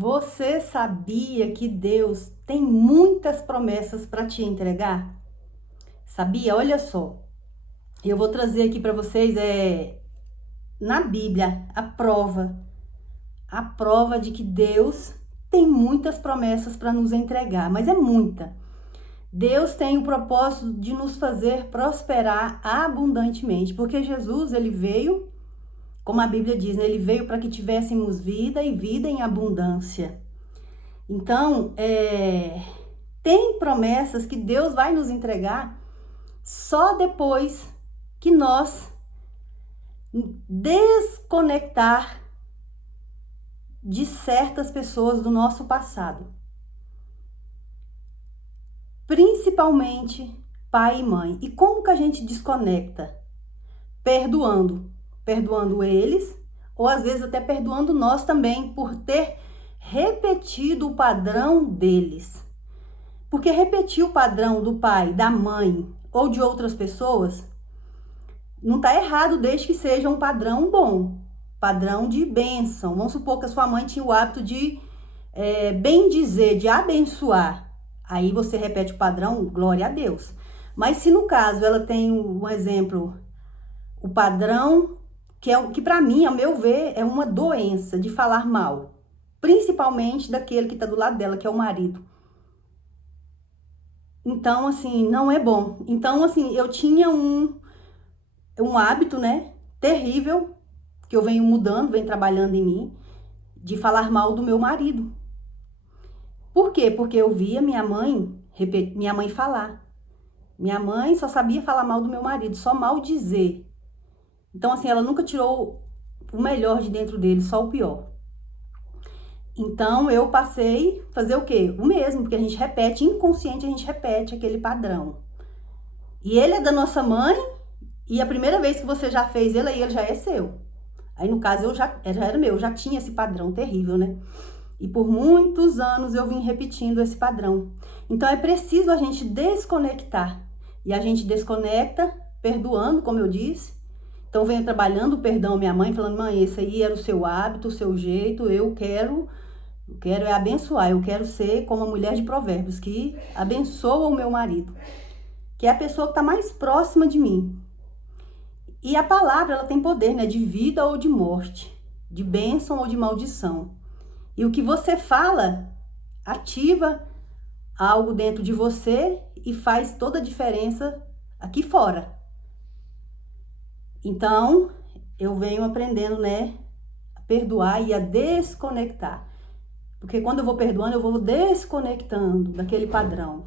Você sabia que Deus tem muitas promessas para te entregar? Sabia? Olha só. Eu vou trazer aqui para vocês na Bíblia a prova de que Deus tem muitas promessas para nos entregar, mas é muita. Deus tem o propósito de nos fazer prosperar abundantemente, porque Jesus, ele veio, como a Bíblia diz, né? Ele veio para que tivéssemos vida e vida em abundância. Então, tem promessas que Deus vai nos entregar só depois que nós desconectar de certas pessoas do nosso passado. Principalmente pai e mãe. E como que a gente desconecta? Perdoando. Perdoando eles, ou às vezes até perdoando nós também por ter repetido o padrão deles. Porque repetir o padrão do pai, da mãe ou de outras pessoas não está errado, desde que seja um padrão bom, padrão de bênção. Vamos supor que a sua mãe tinha o hábito de bem dizer, de abençoar. Aí você repete o padrão, glória a Deus. Mas se no caso ela tem um exemplo, o padrão que para mim, a meu ver, é uma doença de falar mal, principalmente daquele que está do lado dela, que é o marido. Então, assim, não é bom. Então, assim, eu tinha um hábito, né, terrível, que eu venho mudando, venho trabalhando em mim, de falar mal do meu marido. Por quê? Porque eu via minha mãe falar. Minha mãe só sabia falar mal do meu marido, só mal dizer. Então, assim, ela nunca tirou o melhor de dentro dele, só o pior. Então, eu passei a fazer o quê? O mesmo, porque a gente repete, inconsciente a gente repete aquele padrão. E ele é da nossa mãe, e a primeira vez que você já fez ele, aí ele já é seu. Aí, no caso, já era meu, eu já tinha esse padrão terrível, né? E por muitos anos eu vim repetindo esse padrão. Então, é preciso a gente desconectar. E a gente desconecta perdoando, como eu disse. Então, venho trabalhando o perdão à minha mãe, falando, mãe, esse aí era o seu hábito, o seu jeito, eu quero abençoar, eu quero ser como a mulher de Provérbios, que abençoa o meu marido, que é a pessoa que está mais próxima de mim. E a palavra, ela tem poder, né, de vida ou de morte, de bênção ou de maldição. E o que você fala ativa algo dentro de você e faz toda a diferença aqui fora. Então, eu venho aprendendo, né, a perdoar e a desconectar. Porque quando eu vou perdoando, eu vou desconectando daquele padrão.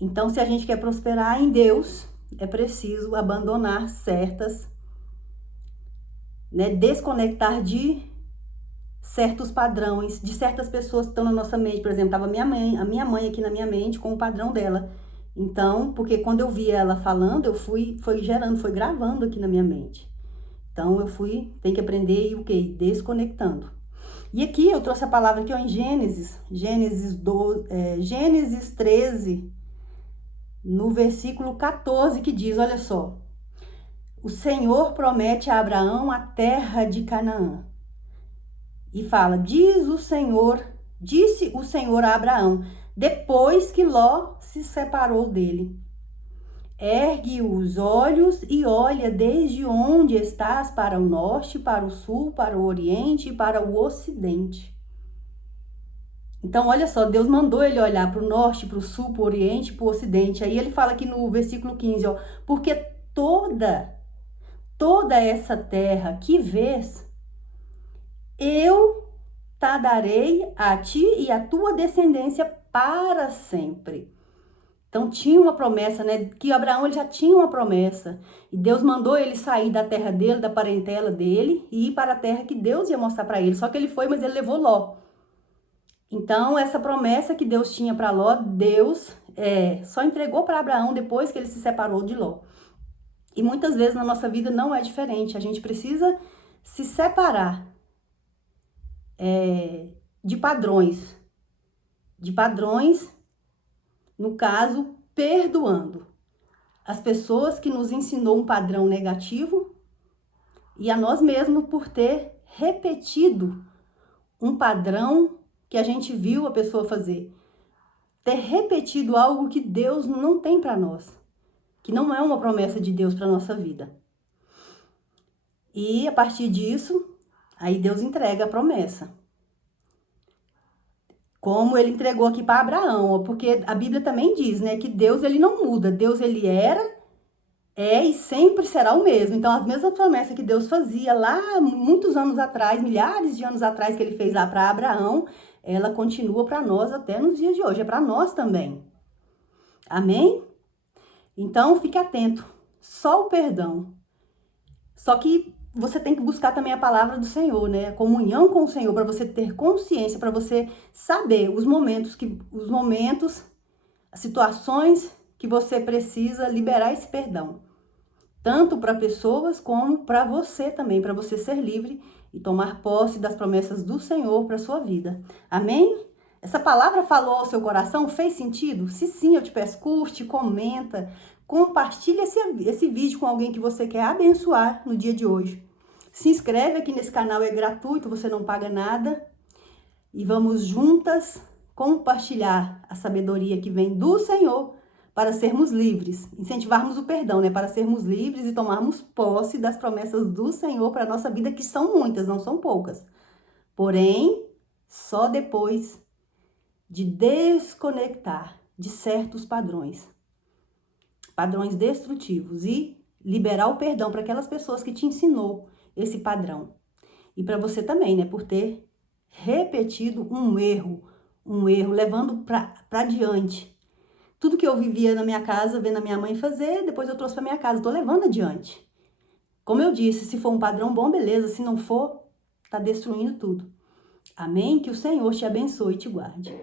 Então, se a gente quer prosperar em Deus, é preciso abandonar certas, né, desconectar de certos padrões, de certas pessoas que estão na nossa mente. Por exemplo, estava a minha mãe aqui na minha mente com o padrão dela. Então, porque quando eu vi ela falando, foi gravando aqui na minha mente. Então, tem que aprender e o quê? Desconectando. E aqui eu trouxe a palavra aqui, ó, em Gênesis 13, no versículo 14, que diz, olha só, o Senhor promete a Abraão a terra de Canaã. E fala, disse o Senhor a Abraão, depois que Ló se separou dele. Ergue os olhos e olha desde onde estás para o norte, para o sul, para o oriente e para o ocidente. Então, olha só, Deus mandou ele olhar para o norte, para o sul, para o oriente, para o ocidente. Aí ele fala aqui no versículo 15, ó, porque toda essa terra que vês, eu te darei a ti e a tua descendência para sempre. Então tinha uma promessa, né? Que Abraão ele já tinha uma promessa. E Deus mandou ele sair da terra dele, da parentela dele, e ir para a terra que Deus ia mostrar para ele. Só que ele foi, mas ele levou Ló. Então essa promessa que Deus tinha para Ló, Deus só entregou para Abraão depois que ele se separou de Ló. E muitas vezes na nossa vida não é diferente. A gente precisa se separar de padrões. No caso, perdoando as pessoas que nos ensinou um padrão negativo e a nós mesmos por ter repetido um padrão que a gente viu a pessoa fazer. Ter repetido algo que Deus não tem para nós, que não é uma promessa de Deus para nossa vida. E a partir disso, aí Deus entrega a promessa. Como ele entregou aqui para Abraão, porque a Bíblia também diz, né, que Deus ele não muda. Deus ele era, é e sempre será o mesmo. Então as mesmas promessas que Deus fazia lá muitos anos atrás, milhares de anos atrás que ele fez lá para Abraão, ela continua para nós até nos dias de hoje, é para nós também. Amém? Então fique atento. Só o perdão. Só que você tem que buscar também a palavra do Senhor, né? A comunhão com o Senhor, para você ter consciência, para você saber os momentos, as situações que você precisa liberar esse perdão. Tanto para pessoas como para você também, para você ser livre e tomar posse das promessas do Senhor para sua vida. Amém? Essa palavra falou ao seu coração? Fez sentido? Se sim, eu te peço, curte, comenta, compartilha esse vídeo com alguém que você quer abençoar no dia de hoje. Se inscreve aqui nesse canal, é gratuito, você não paga nada. E vamos juntas compartilhar a sabedoria que vem do Senhor para sermos livres. Incentivarmos o perdão, né? Para sermos livres e tomarmos posse das promessas do Senhor para a nossa vida, que são muitas, não são poucas. Porém, só depois de desconectar de certos padrões destrutivos e liberar o perdão para aquelas pessoas que te ensinou esse padrão. E para você também, né, por ter repetido um erro, levando para diante. Tudo que eu vivia na minha casa, vendo a minha mãe fazer, depois eu trouxe para minha casa, estou levando adiante. Como eu disse, se for um padrão bom, beleza, se não for, tá destruindo tudo. Amém? Que o Senhor te abençoe e te guarde.